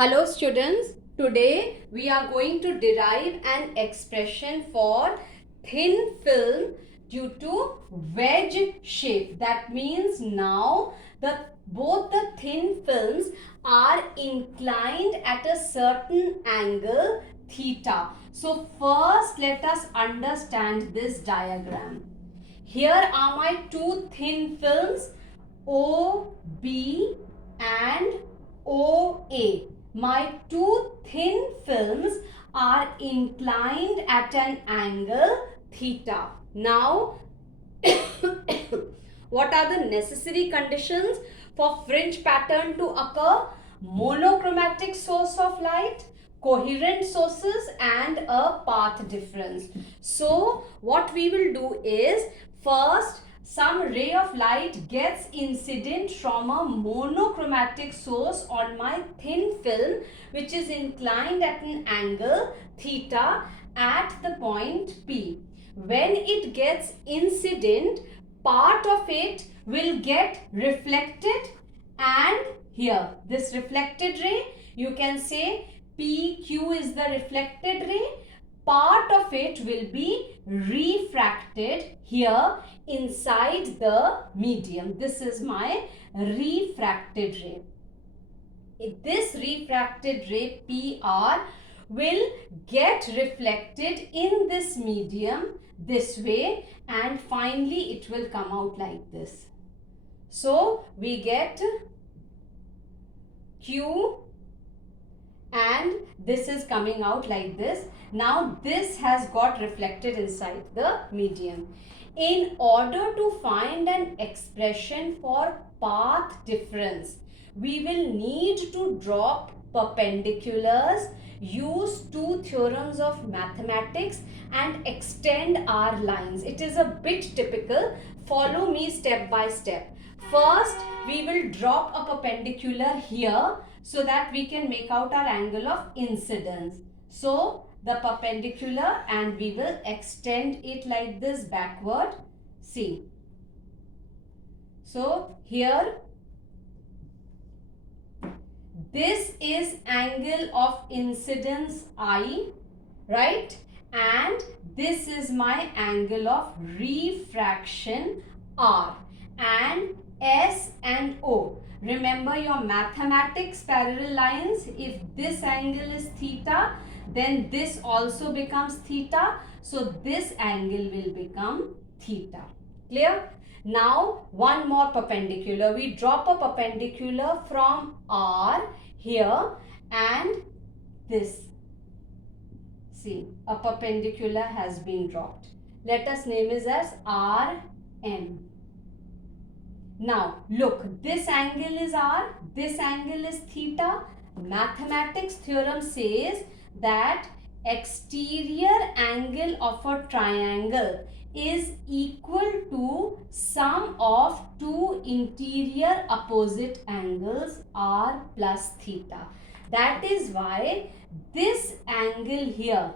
Hello students, today we are going to derive an expression for thin film due to wedge shape. That means now both the thin films are inclined at a certain angle theta. So first let us understand this diagram. Here are my two thin films OB and OA. My two thin films are inclined at an angle theta. Now, what are the necessary conditions for fringe pattern to occur? Monochromatic source of light, coherent sources and a path difference. So, what we will do is first some ray of light gets incident from a monochromatic source on my thin film which is inclined at an angle theta at the point P. When it gets incident, part of it will get reflected, and here this reflected ray, you can say PQ is the reflected ray. Part of it will be refracted here inside the medium. This is my refracted ray. This refracted ray PR will get reflected in this medium this way, and finally it will come out like this. So we get Q and this is coming out like this. Now this has got reflected inside the medium. In order to find an expression for path difference, we will need to drop perpendiculars, use two theorems of mathematics and extend our lines. It is a bit typical. Follow me step by step. First, we will drop a perpendicular here so that we can make out our angle of incidence. So, the perpendicular, and we will extend it like this backward. See. So, here this is angle of incidence I, right? And this is my angle of refraction R. And S and O. Remember your mathematics parallel lines. If this angle is theta, then this also becomes theta. So this angle will become theta. Clear? Now one more perpendicular. We drop a perpendicular from R here and this. See, a perpendicular has been dropped. Let us name it as RM. Now, look, this angle is R, this angle is theta. Mathematics theorem says that exterior angle of a triangle is equal to sum of two interior opposite angles R plus theta. That is why this angle here,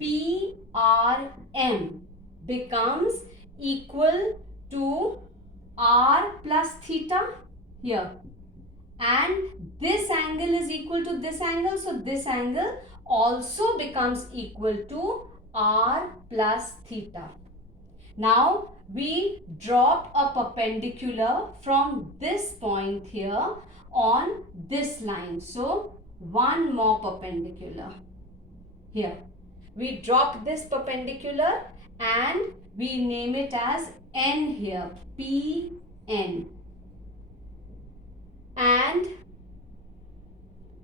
PRM, becomes equal to R plus theta here, and this angle is equal to this angle, so this angle also becomes equal to R plus theta. Now we drop a perpendicular from this point here on this line. So one more perpendicular here. We drop this perpendicular and we name it as N here, PN. And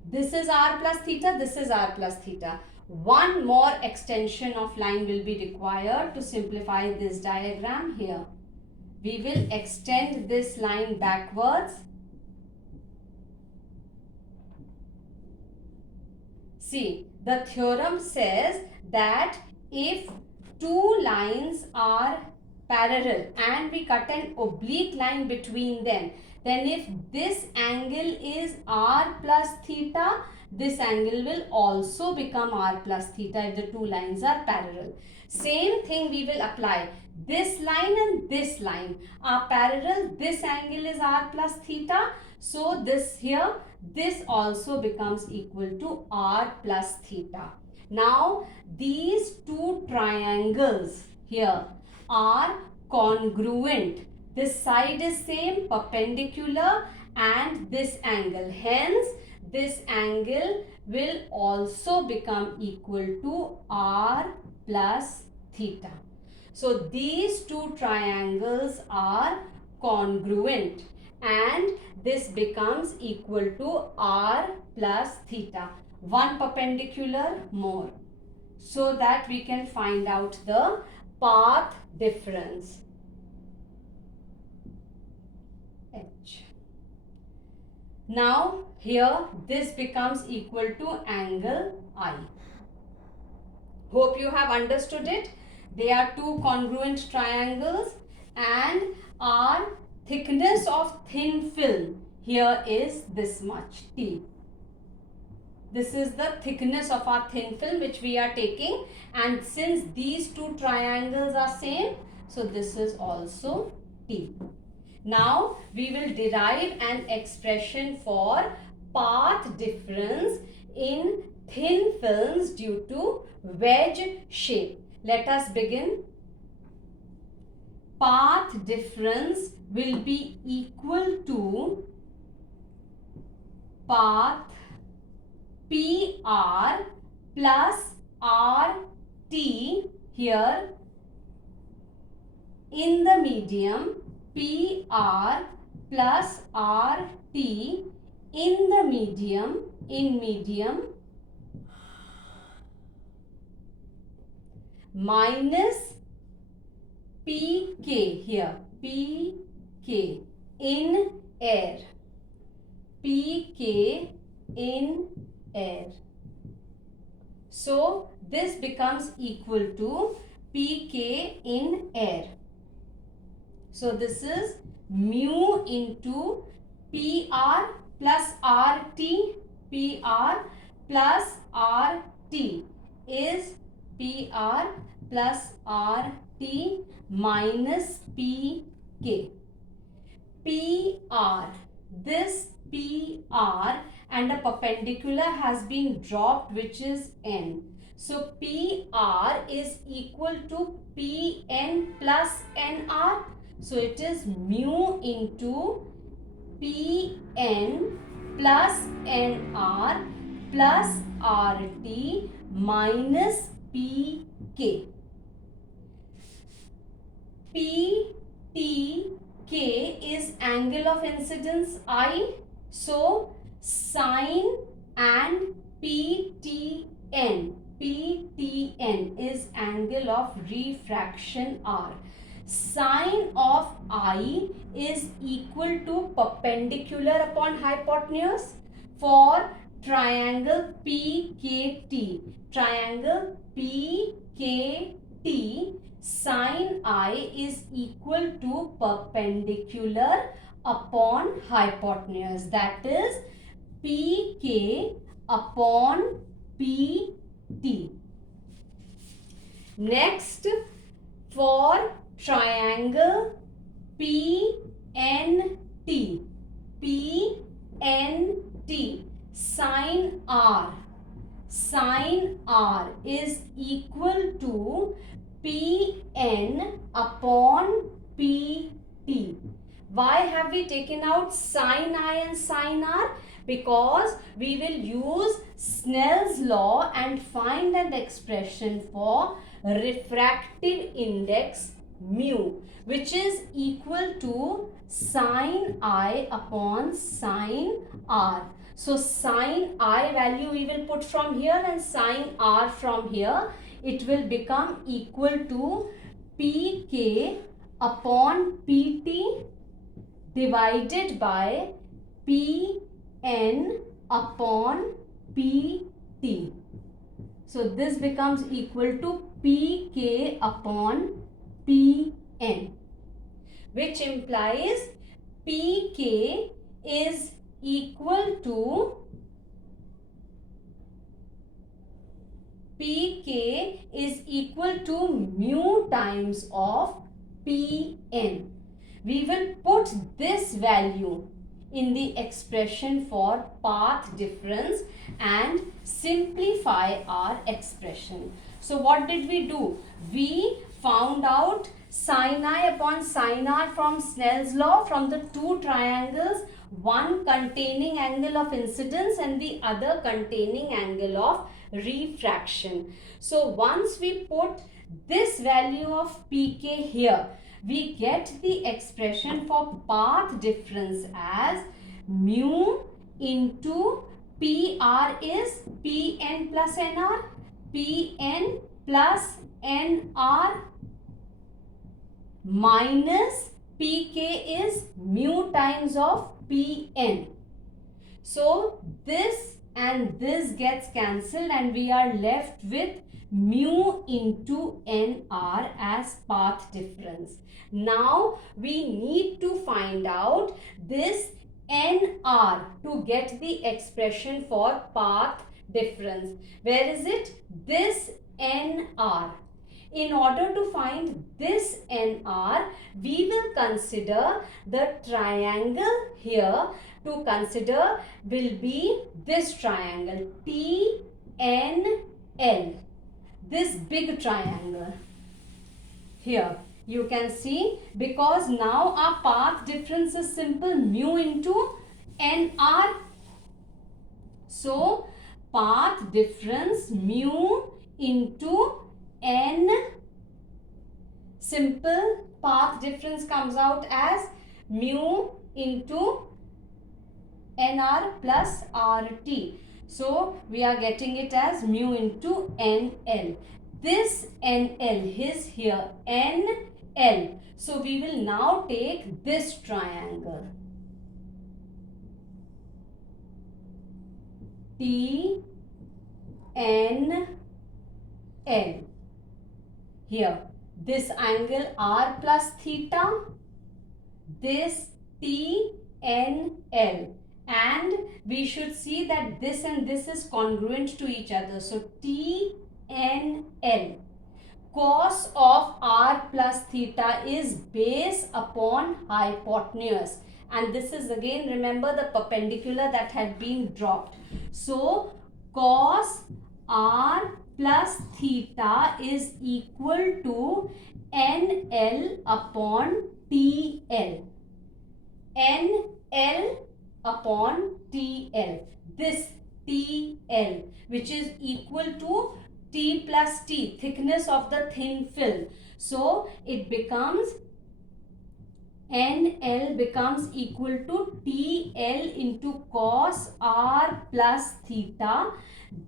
this is R plus theta, this is R plus theta. One more extension of line will be required to simplify this diagram here. We will extend this line backwards. See, the theorem says that if two lines are parallel and we cut an oblique line between them, then if this angle is R plus theta, this angle will also become R plus theta if the two lines are parallel. Same thing we will apply. This line and this line are parallel. This angle is R plus theta. So this here, this also becomes equal to r plus theta. Now these two triangles here are congruent. This side is same, perpendicular, and this angle. Hence, this angle will also become equal to r plus theta. So these two triangles are congruent and this becomes equal to r plus theta. One perpendicular more, so that we can find out the path difference. H. Now here this becomes equal to angle I. Hope you have understood it. They are two congruent triangles and our thickness of thin film here is this much, T. This is the thickness of our thin film which we are taking, and since these two triangles are same, so this is also T. Now we will derive an expression for path difference in thin films due to wedge shape. Let us begin. Path difference will be equal to path PR plus RT here in the medium, PR plus RT in the medium, minus PK here, PK in air, PK in air. So this becomes equal to PK in air. So this is mu into PR plus RT, PR plus RT is PR plus RT minus PK. PR, this PR and a perpendicular has been dropped, which is N. So PR is equal to PN plus NR. So it is mu into PN plus NR plus RT minus PK. PTK is angle of incidence I. So sine and PTN is angle of refraction R. Sine of I is equal to perpendicular upon hypotenuse for triangle PKT. Triangle PKT, sine I is equal to perpendicular upon hypotenuse. That is PK upon PT. Next, for triangle PNT, sine R is equal to PN upon PT. Why have we taken out sine I and sine R? Because we will use Snell's law and find an expression for refractive index mu, which is equal to sine I upon sine R. So sine I value we will put from here and sine R from here. It will become equal to PK upon PT divided by PN upon PT. So this becomes equal to PK upon PN, which implies PK is equal to mu times of PN. We will put this value in the expression for path difference and simplify our expression. So what did we do? We found out sin I upon sin r from Snell's law from the two triangles, one containing angle of incidence and the other containing angle of refraction. So once we put this value of pk here, we get the expression for path difference as mu into PR is Pn plus Nr, Pn plus Nr minus Pk is mu times of Pn. So this and this gets cancelled and we are left with mu into Nr as path difference. Now we need to find out this Nr to get the expression for path difference. Where is it? This Nr. In order to find this Nr, we will consider the triangle here. To consider will be this triangle TNL, this big triangle here. You can see, because now our path difference is simple, mu into Nr. So path difference mu into N, simple path difference comes out as mu into Nr plus RT. So we are getting it as mu into NL. This NL is here NL. So we will now take this triangle TNL. Here this angle R plus theta, this TNL, and we should see that this and this is congruent to each other. So TNL, cos of R plus theta is base upon hypotenuse, and this is again, remember, the perpendicular that had been dropped. So cos R plus theta is equal to NL upon TL. NL upon TL. This TL, which is equal to T plus T, thickness of the thin film. So it becomes NL becomes equal to TL into cos R plus theta.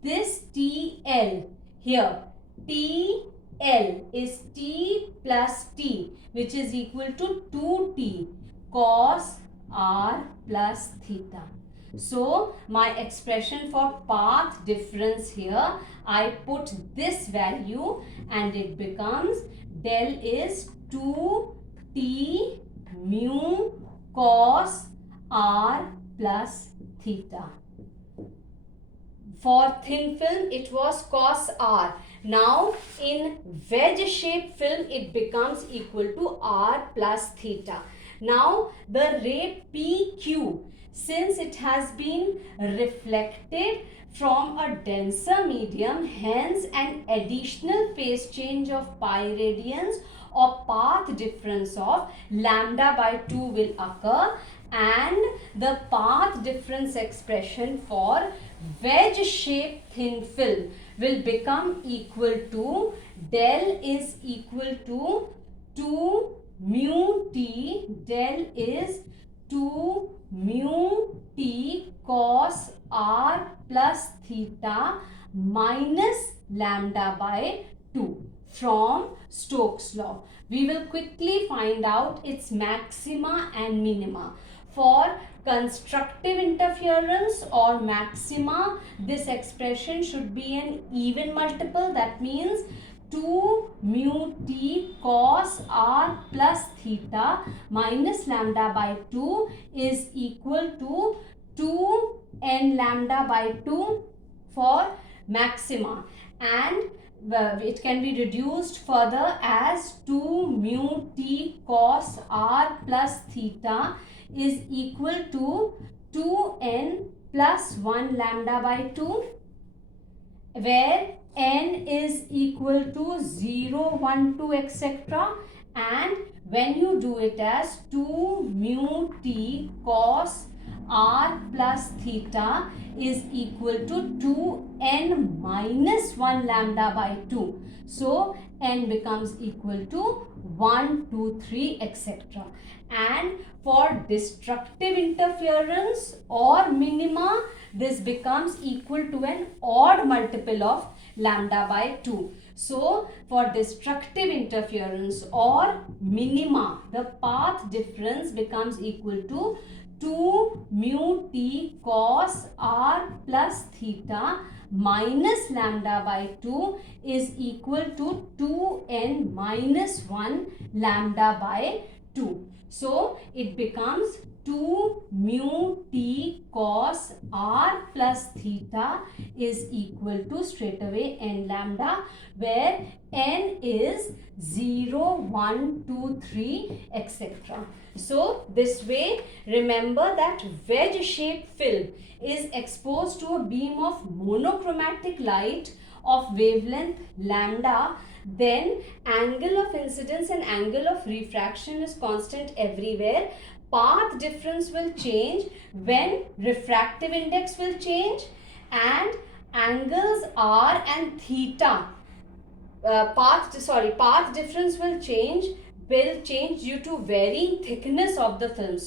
This TL here, TL is T plus T, which is equal to 2T cos R plus theta. So my expression for path difference here, I put this value and it becomes del is 2T mu cos R plus theta. For thin film, it was cos R. Now, in wedge shaped film, it becomes equal to R plus theta. Now, the ray PQ, since it has been reflected from a denser medium, hence an additional phase change of pi radians or path difference of lambda by 2 will occur, and the path difference expression for wedge shaped thin film will become equal to del is equal to 2 mu t, del is 2 mu t cos R plus theta minus lambda by 2 from Stokes' law. We will quickly find out its maxima and minima. For constructive interference or maxima, this expression should be an even multiple. That means 2 mu t cos R plus theta minus lambda by 2 is equal to 2 n lambda by 2 for maxima, and it can be reduced further as 2 mu t cos R plus theta is equal to 2n plus 1 lambda by 2, where n is equal to 0, 1, 2, etc. And when you do it as 2 mu t cos r plus theta is equal to 2n minus 1 lambda by 2. So n becomes equal to 1, 2, 3, etc. And for destructive interference or minima, this becomes equal to an odd multiple of lambda by 2. So for destructive interference or minima, the path difference becomes equal to 2 mu t cos r plus theta minus lambda by 2 is equal to 2n minus 1 lambda by 2. So it becomes 2 mu t cos r plus theta is equal to straight away n lambda, where n is 0, 1, 2, 3, etc. So this way, remember that wedge shaped film is exposed to a beam of monochromatic light of wavelength lambda, then angle of incidence and angle of refraction is constant everywhere. Path difference will change when refractive index will change, and angles r and theta path difference will change due to varying thickness of the film,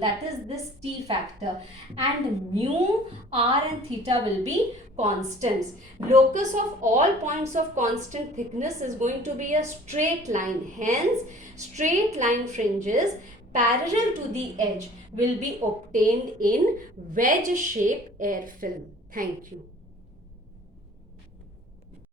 that is this T factor, and mu, r and theta will be constants. Locus of all points of constant thickness is going to be a straight line, hence straight line fringes parallel to the edge will be obtained in wedge shape air film. Thank you.